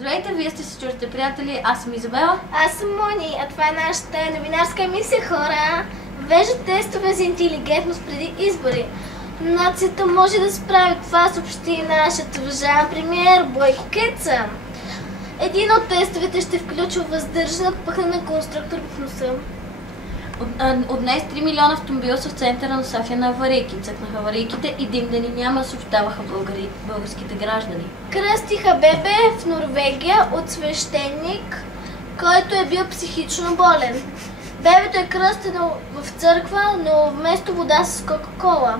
Здравейте, вие сте си чуждите приятели, аз съм Изабела. Аз съм Мони, а това е нашата новинарска емисия, хора. Веждат тестове за интелигентност преди избори. Нацията може да справи това, съобщи нашият уважаем премиер Бойко Кеца. Един от тестовете ще включва въздържан пъхнен конструктор в носа. От днес 3 милиона автомобила са в центъра на София на аварийки. Цъкнаха аварийките и дим да ни няма, съобщаваха българските граждани. Кръстиха бебе в Норвегия от свещеник, който е бил психично болен. Бебето е кръстено в църква, но вместо вода с кока-кола.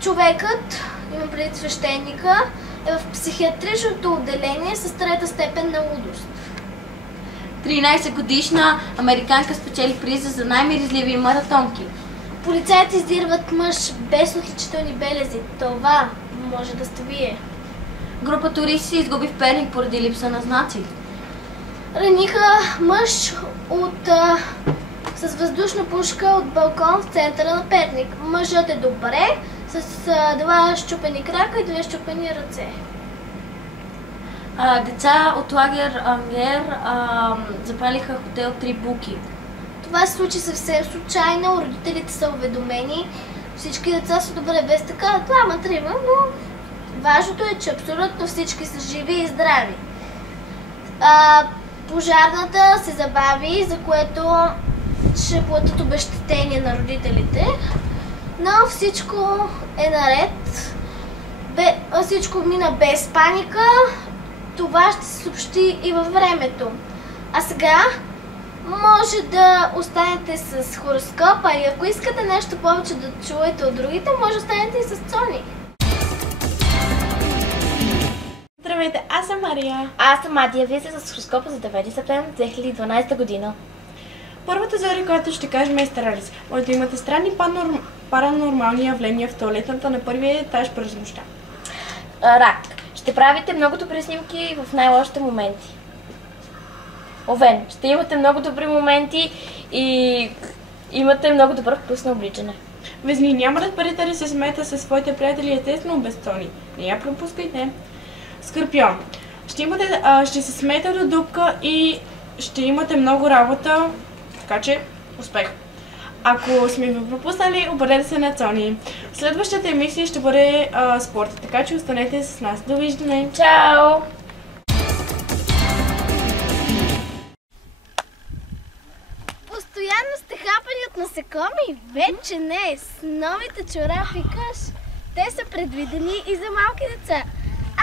Човекът, има преди свещеника, е в психиатричното отделение с 3-та степен на лудост. 13-годишна американка спечели приза за най-миризливи маратонки. Полицайите издирват мъж без отличителни белези. Това може да сте вие. Група туристи се изгуби в Перник поради липса на знаци. Раниха мъж с въздушна пушка от балкон в центъра на Перник. Мъжът е добре, с 2 счупени крака и 2 счупени ръце. Деца от лагер Ангер запалиха хотел 3 буки. Това се случи съвсем случайно, родителите са уведомени. Всички деца са добре без така, 2-3, но важното е, че абсолютно всички са живи и здрави. Пожарната се забави, за което ще платят обезщетение на родителите, но всичко е наред. Всичко мина без паника. Това ще се съобщи и във времето. А сега може да останете с хороскопа и ако искате нещо повече да чуете от другите, може да останете и с Цони. Здравейте, аз съм Мария. Аз съм Адия, вие сте с хороскопа за 9 септември 2012 година. Първата зори, която ще кажем е Старалица. Може да имате странни паранормални явления в тоалетната на първия етаж през нощта. Рак. Ще правите много добри снимки в най-лошите моменти. Овен. Ще имате много добри моменти и имате много добър вкус на обличане. Везни, няма да бъдете да се смеете със своите приятели, естествено без Тони. Не я пропускайте. Скорпион. Ще се смеете до дупка и ще имате много работа, така че успех. Ако сме ви пропуснали, обадете се на Цони. Следващата емисия ще бъде спорта, така че останете с нас. Довиждане! Чао! Постоянно сте хапани от насекоми? Вече не. С новите чорапи Къш. Те са предвидени и за малки деца.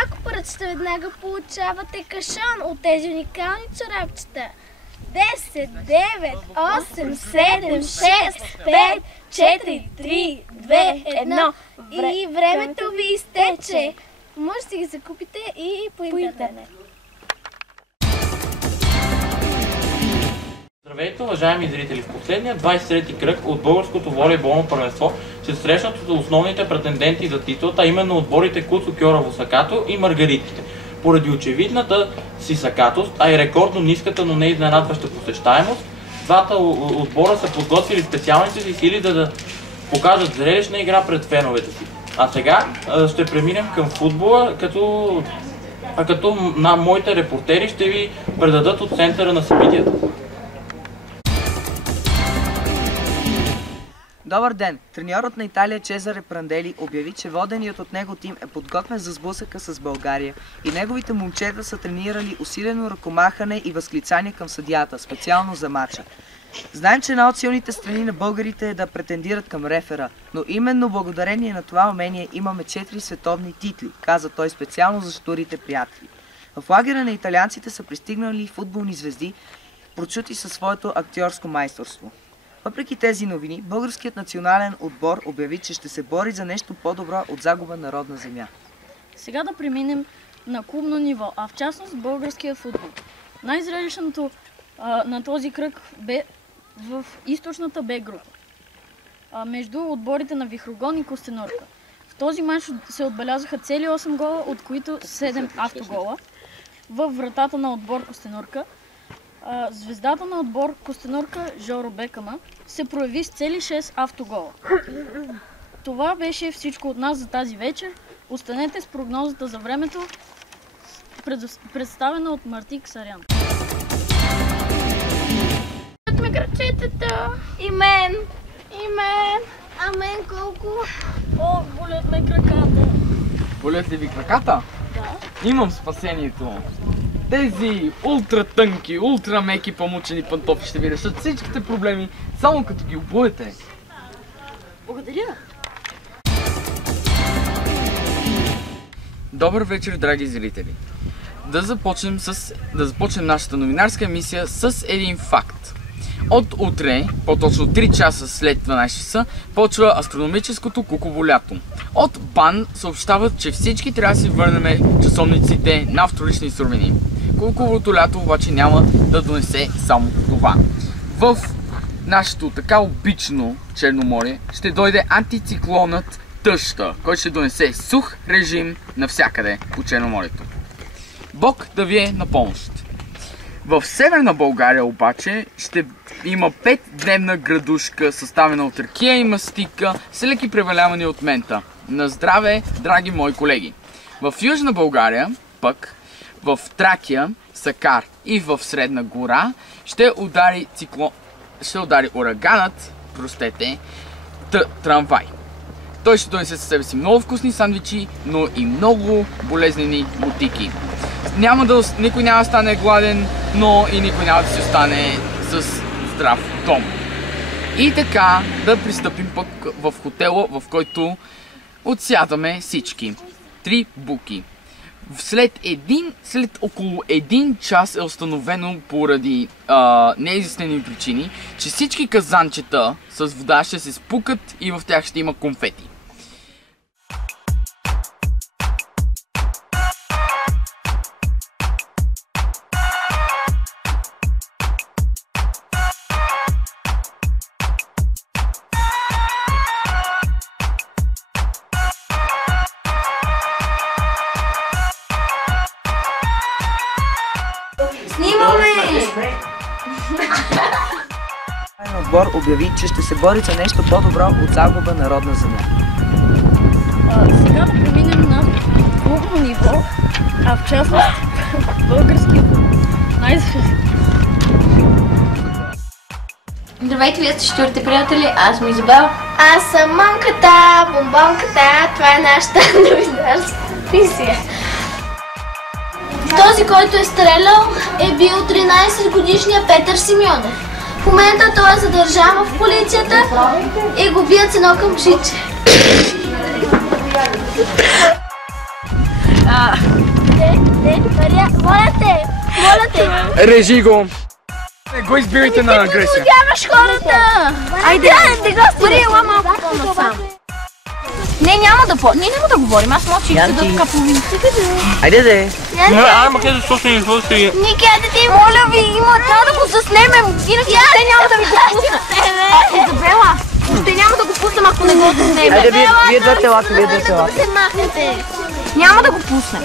Ако поръчате, веднага получавате кашон от тези уникални чорапчета. 10, 9, 8, 7, 6, 5, 4, 3, 2, 1. И времето ви изтече. Може да си ги закупите и по интернет. Здравейте, уважаеми зрители! В последния 23-ти кръг от българското волейболно първенство се срещнат от основните претенденти за титлата, а именно отборите Куцо Кьорово Сакато и Маргаритите. Поради очевидната си сакатост, а и рекордно ниската, но не изненадваща посещаемост, двата отбора са подготвили специалните си сили да покажат зрелищна игра пред феновете си. А сега ще преминем към футбола, като моите репортери ще ви предадат от центъра на събитията. Добър ден! Треньорът на Италия Чезаре Прандели обяви, че воденият от него тим е подготвен за сблъсъка с България и неговите момчета са тренирали усилено ръкомахане и възклицания към съдията, специално за матча. Знаем, че една от силните страни на българите е да претендират към рефера, но именно благодарение на това умение имаме 4 световни титли, каза той специално за щурите приятели. В лагера на италианците са пристигнали футболни звезди, прочути със своето актьорско майсторство. Въпреки тези новини, българският национален отбор обяви, че ще се бори за нещо по-добро от загуба на родна земя. Сега да преминем на клубно ниво, а в частност българския футбол. Най-зрелищното на този кръг бе в източната Б група, между отборите на Вихрогон и Костенурка. В този мач се отбелязаха цели 8 гола, от които 7 автогола във вратата на отбор Костенурка. Звездата на отбор Костенурка Жоро Бекама се прояви с цели 6 автогола. Това беше всичко от нас за тази вечер. Останете с прогнозата за времето представена от Мартик Сарян. Ме кръчетата. И мен. И мен. А мен колко? О, болят ме краката. Болят ли ви краката? Да. Имам спасението. Тези ултра тънки, ултра меки памучени пантофи ще ви решат всичките проблеми, само като ги обуете. Благодаря. Добър вечер, драги зрители! Да започнем нашата новинарска емисия с един факт. От утре, по-точно 3 часа след 12 часа, почва астрономическото куково лято. От БАН съобщават, че всички трябва да си върнем часовниците на вторични суровини. Куковото лято обаче няма да донесе само това. В нашето така обично Черноморие ще дойде антициклонът Тъща, който ще донесе сух режим навсякъде по Черноморието. Бог да ви е на помощ! В Северна България обаче ще има 5-дневна градушка, съставена от ракия и мастика, с леки превалявания от мента. На здраве, драги мои колеги! В Южна България, пък, в Тракия, Сакар и в Средна гора ще удари ураганът, трамвай. Той ще донесе със себе си много вкусни сандвичи, но и много болезнени мотики. Никой няма да стане гладен, но и никой няма да си остане с здрав дом. И така да пристъпим пък в хотела, в който отсядаме всички. 3 буки. След около 1 час е установено поради неизяснени причини, че всички казанчета с вода ще се спукат и в тях ще има конфети. Отбор обяви, че ще се бори за нещо по-добро от загуба на родна земя. Сега да преминем на клубно ниво, а в частност българския футбол. Здравейте, вие сте четвърте приятели, аз съм Изабел. Аз съм Монката, Бомбонката, това е нашата новинарска мисия. Този, който е стрелял, е бил 13-годишния Петър Симеонов. В момента той е задържан в полицията и го бият с едно къмшиче. Моля те! Режи го! Не го избирайте на агресия! Ти подяваш хората! Айде, не го спори, ела малко по-насам. Ние няма да говорим, аз мога че да така половина. Айде де! Ама къде защо не излъжи? Ники, айде ти, моля ви, трябва да го заснемем, иначе те няма да ви го пуснем. Изабела, те няма да го пуснем, ако не го заснемем. Айде вие двете лака, вие двете лака. се махнете. Няма да го пуснем.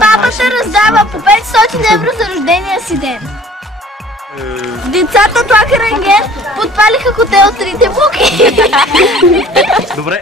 Папата раздава по 500 евро за рождения си ден. Децата от лагер Ренген подпалиха хотел 3 буки. Добре.